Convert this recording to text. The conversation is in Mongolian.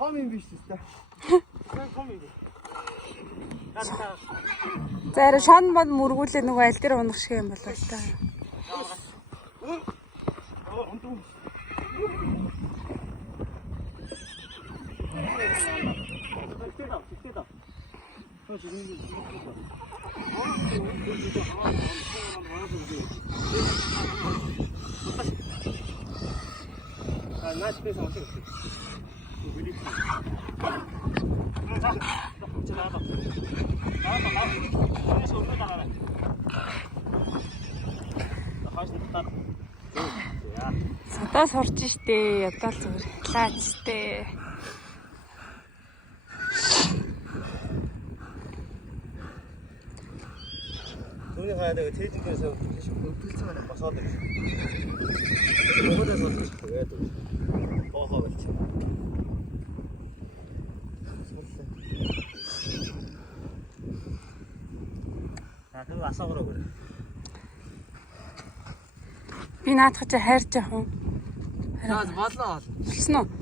том юм биш тест. Том юм. За шон бод мөргүүлээ нөгөө аль дээр унах шиг юм болоо та. Садаас орж штэ ядал зүгээр лаач штэ. Түүний хаяад тэжинээс тийш хөвдөлцсөн байна босоод ирсэн. Өгөөдөөс болж тэгээд боохоо болчих. Тэгвэл асуугаа гөр. Би наадах чи хайрч яах вэ? За болоо. Болсон уу?